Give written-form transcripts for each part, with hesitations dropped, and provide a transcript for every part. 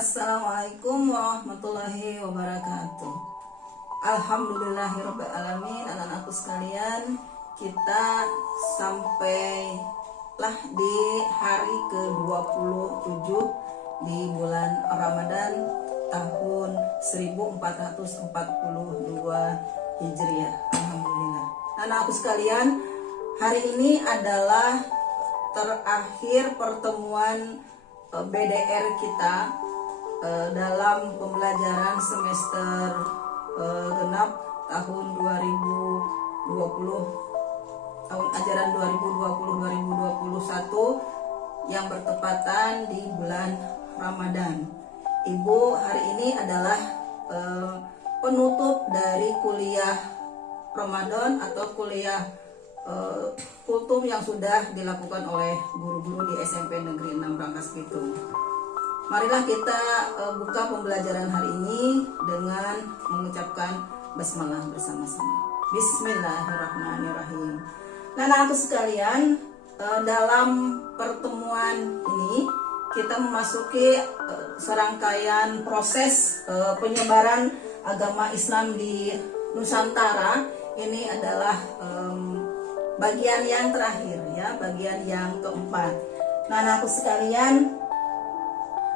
Assalamualaikum warahmatullahi wabarakatuh. Alhamdulillahirabbil alamin. Anak-anakku sekalian, kita sampailah di hari ke-27 di bulan Ramadan tahun 1442 Hijriah. Alhamdulillah. Anak-anakku sekalian, hari ini adalah terakhir pertemuan BDR kita dalam pembelajaran semester genap tahun 2020, tahun ajaran 2020-2021 yang bertepatan di bulan Ramadan. Ibu, hari ini adalah penutup dari kuliah Ramadan atau kuliah kultum yang sudah dilakukan oleh guru-guru di SMP Negeri 6 Rangkas Bitung. Marilah kita buka pembelajaran hari ini dengan mengucapkan basmalah bersama-sama. Bismillahirrahmanirrahim. Nah, anak-anakku sekalian, dalam pertemuan ini kita memasuki serangkaian proses penyebaran agama Islam di Nusantara. Ini adalah bagian yang terakhir, ya, bagian yang keempat. Nah, anak-anakku sekalian,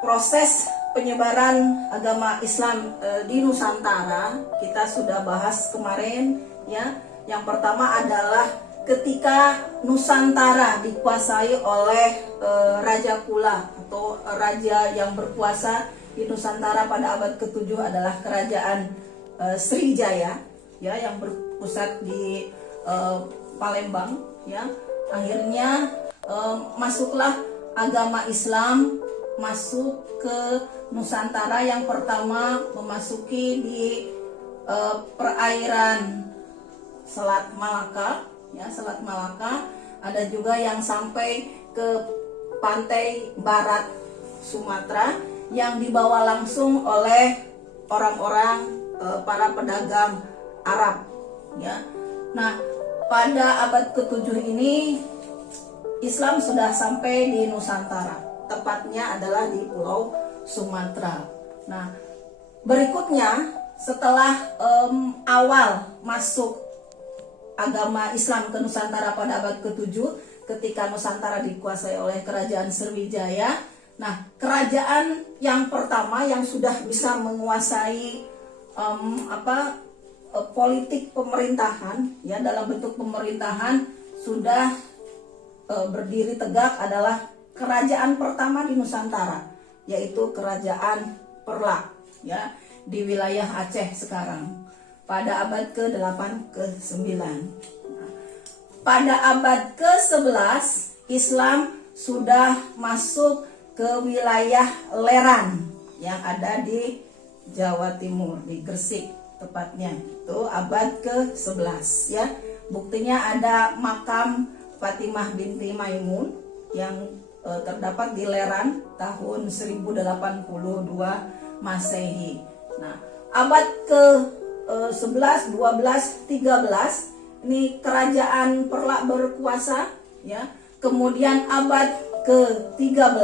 proses penyebaran agama Islam di Nusantara kita sudah bahas kemarin, ya. Yang pertama adalah ketika Nusantara dikuasai oleh Raja Kula atau raja yang berkuasa di Nusantara pada abad ke-7 adalah kerajaan Sriwijaya, ya, yang berpusat di Palembang, ya. Akhirnya masuklah agama Islam masuk ke Nusantara. Yang pertama memasuki di perairan Selat Malaka, ya, Selat Malaka. Ada juga yang sampai ke pantai barat Sumatera yang dibawa langsung oleh orang-orang para pedagang Arab, ya. Nah, pada abad ke-7 ini Islam sudah sampai di Nusantara, tepatnya adalah di Pulau Sumatera. Nah, berikutnya setelah awal masuk agama Islam ke Nusantara pada abad ke-7, ketika Nusantara dikuasai oleh kerajaan Sriwijaya. Nah, kerajaan yang pertama yang sudah bisa menguasai politik pemerintahan, ya, dalam bentuk pemerintahan sudah berdiri tegak adalah kerajaan pertama di Nusantara, yaitu kerajaan Perlak, ya, di wilayah Aceh sekarang pada abad ke-8 ke-9. Pada abad ke-11 Islam sudah masuk ke wilayah Leran yang ada di Jawa Timur, di Gresik tepatnya. Itu abad ke-11, ya. Buktinya ada makam Fatimah binti Maimun yang terdapat di Leran tahun 1082 Masehi. Nah, abad ke-11, 12, 13 ini kerajaan Perlak berkuasa, ya. Kemudian abad ke-13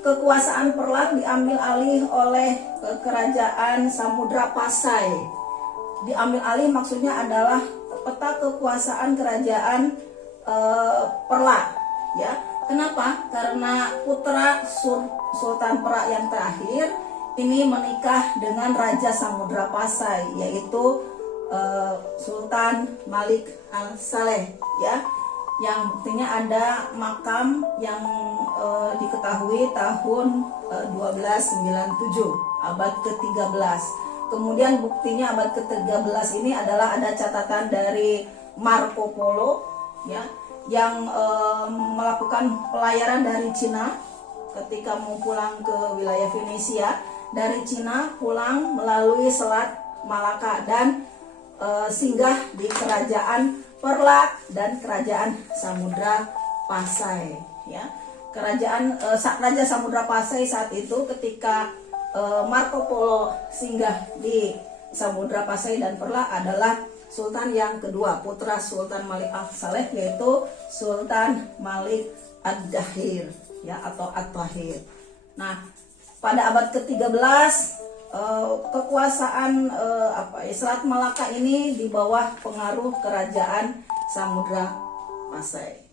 kekuasaan Perlak diambil alih oleh kerajaan Samudra Pasai. Diambil alih maksudnya adalah peta kekuasaan kerajaan Perlak, ya. Kenapa? Karena putra Sultan Perlak yang terakhir ini menikah dengan Raja Samudra Pasai, yaitu Sultan Malik Al-Saleh, ya. Yang buktinya ada makam yang diketahui tahun 1297, abad ke-13. Kemudian buktinya abad ke-13 ini adalah ada catatan dari Marco Polo, ya, yang melakukan pelayaran dari Cina ketika mau pulang ke wilayah Venesia. Dari Cina pulang melalui Selat Malaka dan singgah di kerajaan Perlak dan kerajaan Samudra Pasai, ya. Kerajaan Raja Samudra Pasai saat itu ketika Marco Polo singgah di Samudra Pasai dan Perlak adalah Sultan yang kedua, putra Sultan Malik Al-Saleh, yaitu Sultan Malik Ad-Dahir, ya, atau At-Tahir. Nah, pada abad ke-13 kekuasaan Selat Malaka ini di bawah pengaruh kerajaan Samudra Pasai.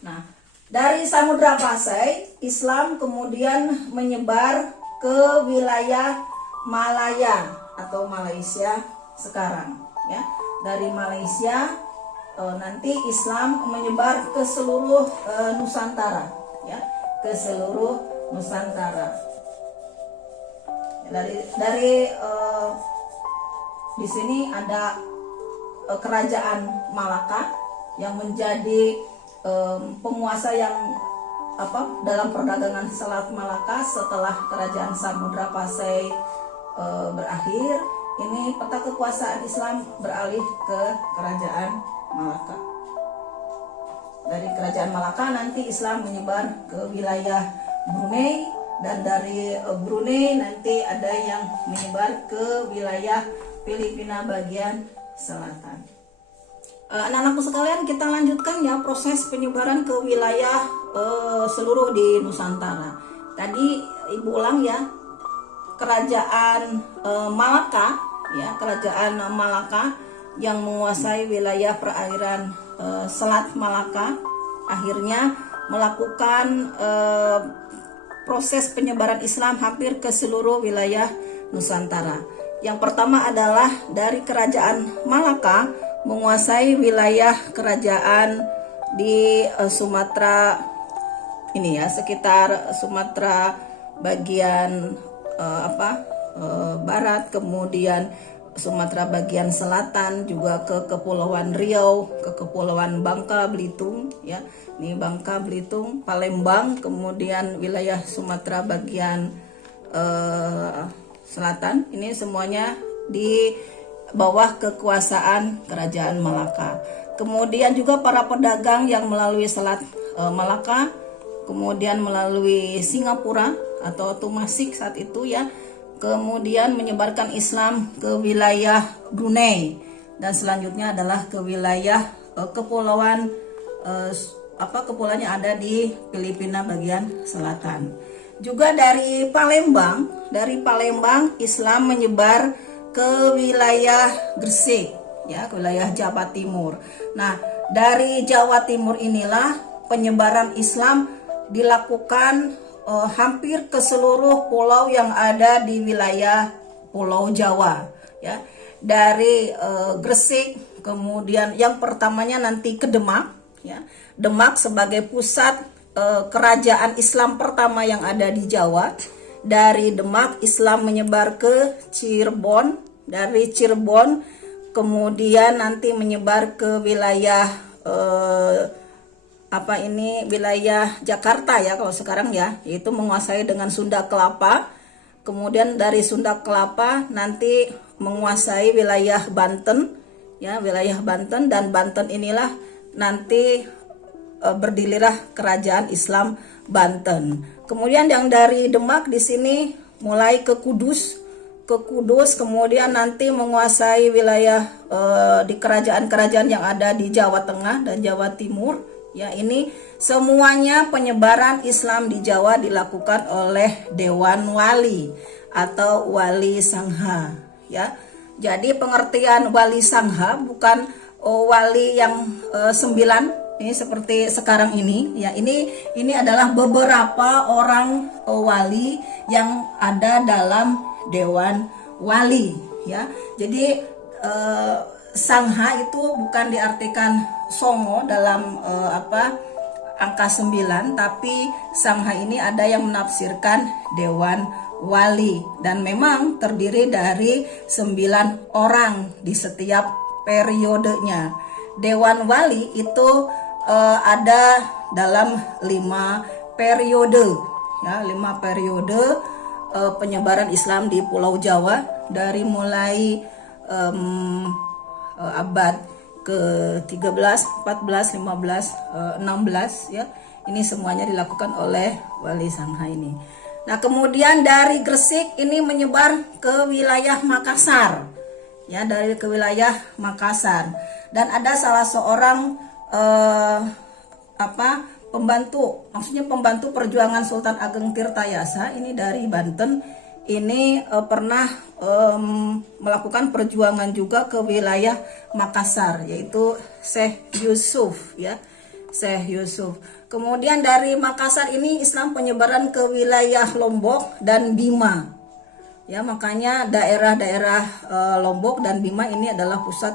Nah, dari Samudra Pasai, Islam kemudian menyebar ke wilayah Malaya atau Malaysia sekarang, ya. Dari Malaysia nanti Islam menyebar ke seluruh Nusantara, ya, ke seluruh Nusantara. Dari di sini ada kerajaan Malaka yang menjadi penguasa yang dalam perdagangan Selat Malaka setelah kerajaan Samudra Pasai berakhir. Ini peta kekuasaan Islam beralih ke kerajaan Malaka. Dari kerajaan Malaka nanti Islam menyebar ke wilayah Brunei, dan dari Brunei nanti ada yang menyebar ke wilayah Filipina bagian selatan. Anak-anakku sekalian, kita lanjutkan ya proses penyebaran ke wilayah seluruh di Nusantara. Tadi Ibu ulang ya, kerajaan Malaka, ya, kerajaan Malaka yang menguasai wilayah perairan Selat Malaka akhirnya melakukan proses penyebaran Islam hampir ke seluruh wilayah Nusantara. Yang pertama adalah dari kerajaan Malaka menguasai wilayah kerajaan di Sumatera ini ya, sekitar Sumatera bagian barat, kemudian Sumatera bagian selatan, juga ke Kepulauan Riau, ke Kepulauan Bangka Belitung, ya. Ini Bangka Belitung, Palembang, kemudian wilayah Sumatera bagian selatan. Ini semuanya di bawah kekuasaan kerajaan Malaka. Kemudian juga para pedagang yang melalui Selat Malaka, kemudian melalui Singapura atau Tumasik saat itu, ya, kemudian menyebarkan Islam ke wilayah Brunei, dan selanjutnya adalah ke wilayah kepulauan kepulauan yang ada di Filipina bagian selatan. Juga dari Palembang Islam menyebar ke wilayah Gresik, ya, ke wilayah Jawa Timur. Nah, dari Jawa Timur inilah penyebaran Islam dilakukan hampir ke seluruh pulau yang ada di wilayah Pulau Jawa, ya. Dari Gresik, kemudian yang pertamanya nanti ke Demak, ya. Demak sebagai pusat kerajaan Islam pertama yang ada di Jawa. Dari Demak Islam menyebar ke Cirebon, dari Cirebon kemudian nanti menyebar ke wilayah wilayah Jakarta, ya, kalau sekarang, ya, yaitu menguasai dengan Sunda Kelapa. Kemudian dari Sunda Kelapa nanti menguasai wilayah Banten, ya, wilayah Banten, dan Banten inilah nanti berdirilah kerajaan Islam Banten. Kemudian yang dari Demak di sini mulai ke Kudus, kemudian nanti menguasai wilayah di kerajaan-kerajaan yang ada di Jawa Tengah dan Jawa Timur. Ya, ini semuanya penyebaran Islam di Jawa dilakukan oleh Dewan Wali atau Wali Sangha, ya. Jadi pengertian Wali Sangha bukan wali yang 9 ini seperti sekarang ini, ya. Ini adalah beberapa orang wali yang ada dalam Dewan Wali, ya. Jadi Sangha itu bukan diartikan Songo dalam angka 9, tapi Sangha ini ada yang menafsirkan Dewan Wali, dan memang terdiri dari 9 orang di setiap periodenya. Dewan Wali itu ada dalam 5 periode, ya, 5 periode penyebaran Islam di Pulau Jawa, dari mulai abad ke-13, 14, 15, 16, ya. Ini semuanya dilakukan oleh Wali Sangha ini. Nah, kemudian dari Gresik ini menyebar ke wilayah Makassar, ya, dari ke wilayah Makassar. Dan ada salah seorang pembantu, maksudnya pembantu perjuangan Sultan Ageng Tirtayasa ini dari Banten, ini pernah melakukan perjuangan juga ke wilayah Makassar, yaitu Syekh Yusuf ya, Syekh Yusuf. Kemudian dari Makassar ini Islam penyebaran ke wilayah Lombok dan Bima ya, makanya daerah-daerah Lombok dan Bima ini adalah pusat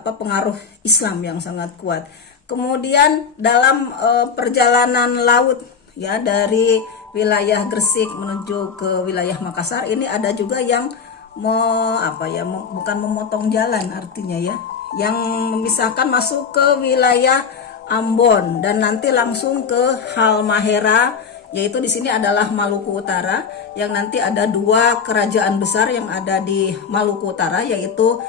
pengaruh Islam yang sangat kuat. Kemudian dalam perjalanan laut ya dari wilayah Gresik menuju ke wilayah Makassar, ini ada juga yang bukan memotong jalan artinya ya, yang memisahkan masuk ke wilayah Ambon dan nanti langsung ke Halmahera, yaitu di sini adalah Maluku Utara, yang nanti ada dua kerajaan besar yang ada di Maluku Utara, yaitu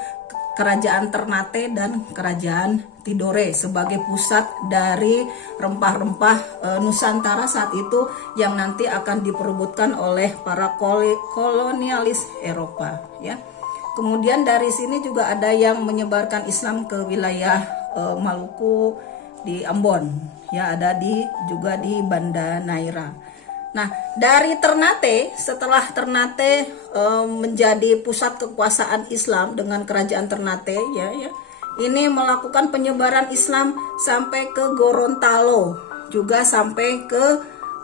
Kerajaan Ternate dan Kerajaan Tidore sebagai pusat dari rempah-rempah Nusantara saat itu yang nanti akan diperebutkan oleh para kolonialis Eropa ya. Kemudian dari sini juga ada yang menyebarkan Islam ke wilayah Maluku di Ambon ya, ada juga di Banda Neira. Nah, dari Ternate, setelah Ternate menjadi pusat kekuasaan Islam dengan kerajaan Ternate ya, ini melakukan penyebaran Islam sampai ke Gorontalo, juga sampai ke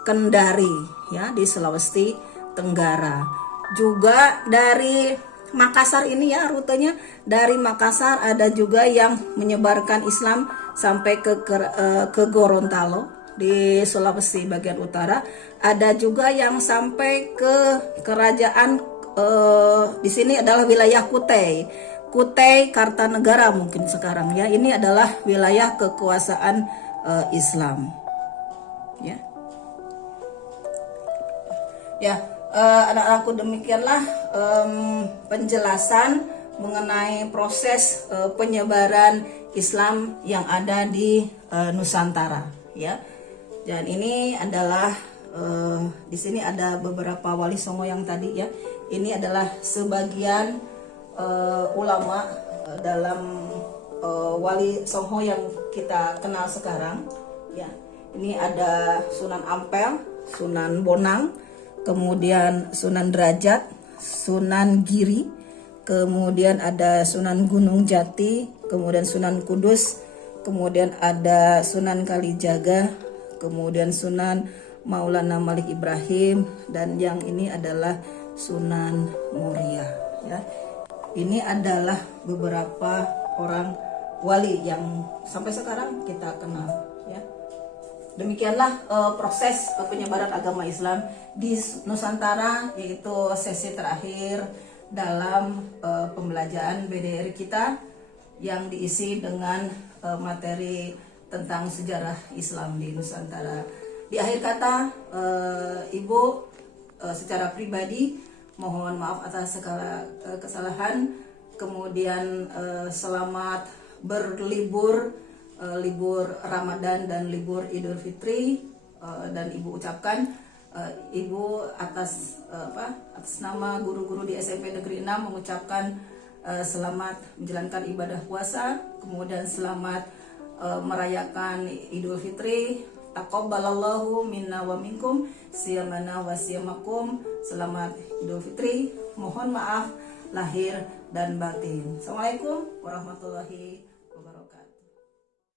Kendari ya di Sulawesi Tenggara. Juga dari Makassar ini ya, rutenya dari Makassar ada juga yang menyebarkan Islam sampai ke Gorontalo di Sulawesi bagian utara. Ada juga yang sampai ke kerajaan di sini adalah wilayah Kutai Kartanegara mungkin sekarang ya. Ini adalah wilayah kekuasaan Islam. Ya. Ya, anak-anakku, demikianlah penjelasan mengenai proses penyebaran Islam yang ada di Nusantara ya. Dan ini adalah di sini ada beberapa wali songo yang tadi ya. Ini adalah sebagian ulama dalam wali songo yang kita kenal sekarang ya. Ini ada Sunan Ampel, Sunan Bonang, kemudian Sunan Derajat, Sunan Giri, kemudian ada Sunan Gunung Jati, kemudian Sunan Kudus, kemudian ada Sunan Kalijaga, kemudian Sunan Maulana Malik Ibrahim, dan yang ini adalah Sunan Muria ya. Ini adalah beberapa orang wali yang sampai sekarang kita kenal ya. Demikianlah proses penyebaran agama Islam di Nusantara, yaitu sesi terakhir dalam pembelajaran BDR kita yang diisi dengan materi tentang sejarah Islam di Nusantara. Di akhir kata, Ibu secara pribadi mohon maaf atas segala kesalahan. Kemudian selamat berlibur, libur Ramadan dan libur Idul Fitri, dan Ibu ucapkan Ibu atas nama guru-guru di SMP Negeri 6 mengucapkan selamat menjalankan ibadah puasa, kemudian selamat merayakan Idul Fitri. Taqabbalallahu minna wa minkum siyamana wa siyamakum. Selamat Idul Fitri. Mohon maaf lahir dan batin. Assalamualaikum warahmatullahi wabarakatuh.